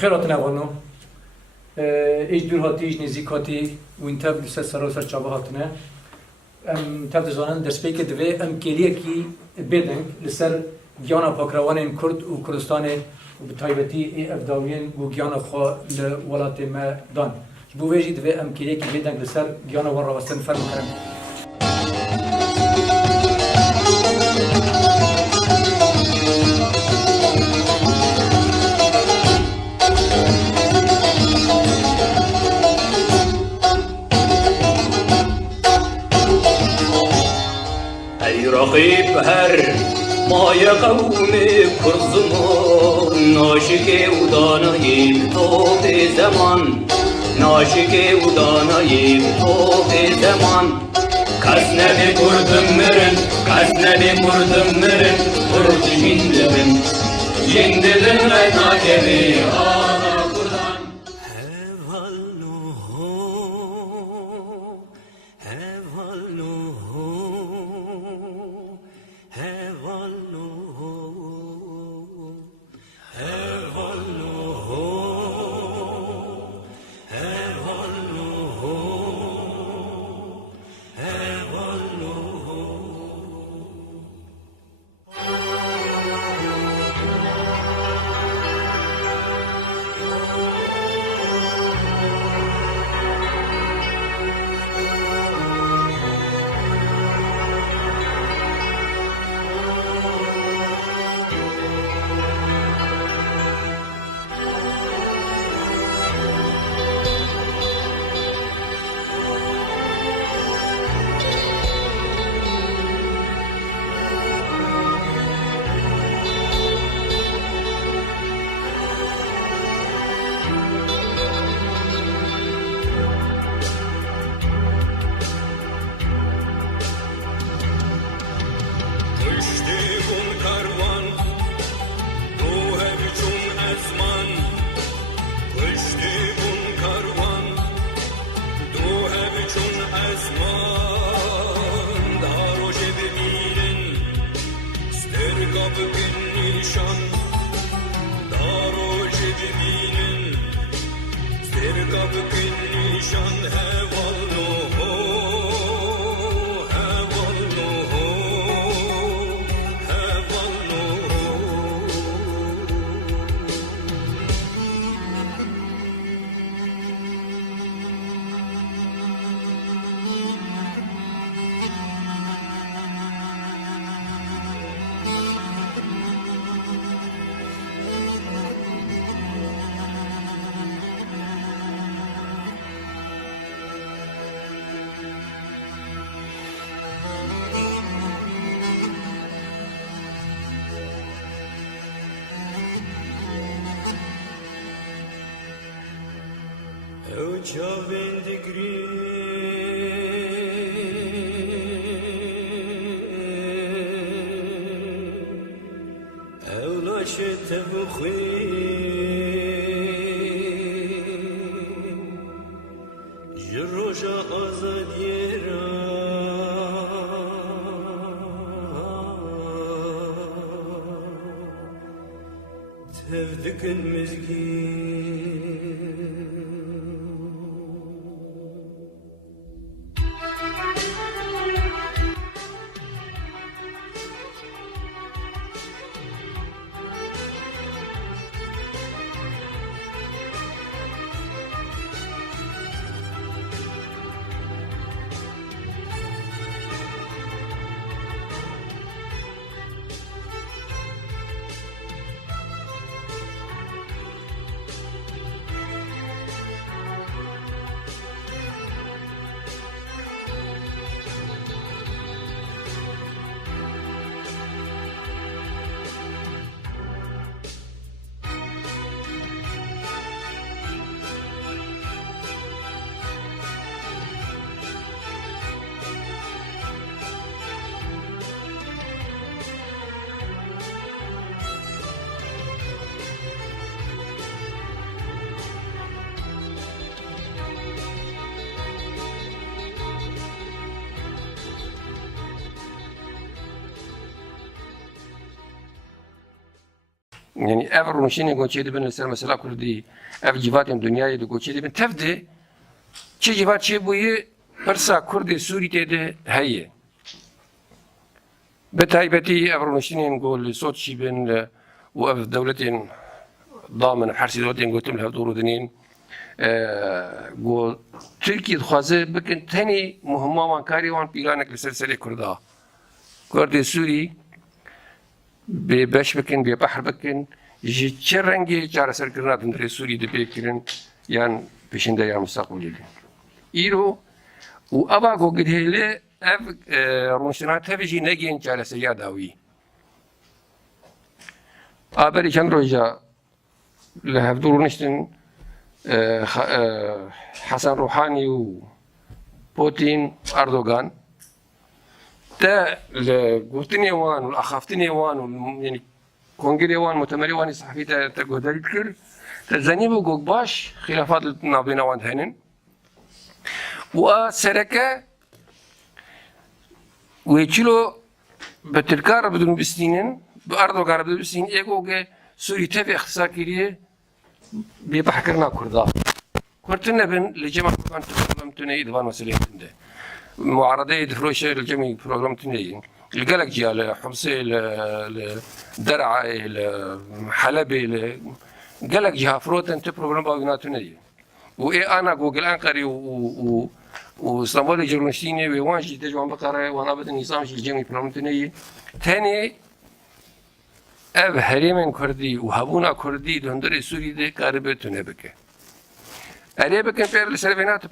بخیر هاتن اوانو ایج دور هاتی ایج نزیک هاتی و این تب لسه سراسر چابه هاتنه تب دزانن دست که دوی کلیه کی بدنگ لسر گیانا پاکروان کرد و کردستان و به تایبتی افداوین و گیانا خواه لولات ما دان بو ویجی دوی کلیه کی بدنگ لسر گیانا ور راستن فرم کرن رقیب هر مای قوم کرزمان ناشک و دانایی تو به زمان ناشک و دانایی تو به زمان کس نبی کردم مرن کس نبی کردم مرن کرد جندبن و ناکبی آقا کردن يعني أفر مشيني قوتشي دبن لسر مثلا كردي أف جيفات الدنيا دي قوتشي دبن تفدي شي جيفات شي بوي برسا كردي سوري تيده هي بتايبتي أفر مشيني نقول صوت شي بين وأف دولتين ضامن حرسي دولتين قلتم لها دور دنين قول تركيا خوازه بكن تاني مهمة وان كاري وان بيرانك لسلسلة كردها كردي سوري بباش بكن ببحر بكن يجي تشرنجي جارة سرقرنا دندري سوري دي بيكرن يان بشنده يان مستقبل لي إيرو وأبا قد هيلي أف رونشنات هفجي نجين جارة سياداوي أبري كان روجا لهفدور نشتن حسن روحاني وبوتين أردوغان تا القوتني وان والأخافتني وان يعني كونجري وان مؤتمري وان صحفي تا قهدري بكر تزنيبو قوق باش خلافات نابينا وان هنن وسركة ويشلو بتركار بدون بسنين بأردوغان بدون بسنين إيقوغي سوري تفي اختصار كريه بيبحكرنا كردا كرتنا بن لجمع كان تفهم تني دبان مسؤولين تنده معارضة دفروشة لجمع برنامج تني الجلك جال حمصي الدرعة الحلبي الجلك جها فروت أنت برنامج باقينا تني وإيه أنا جوجل أنقري وإسلامبول جرنشيني ووانشي تجمع بقرة وأنا بدي نظام شيء جمع برنامج تني ثاني أب هريمن كردي وهبونا كردي دندري سوري ده كاربة تنبكة. أريبكن بير لسرفينات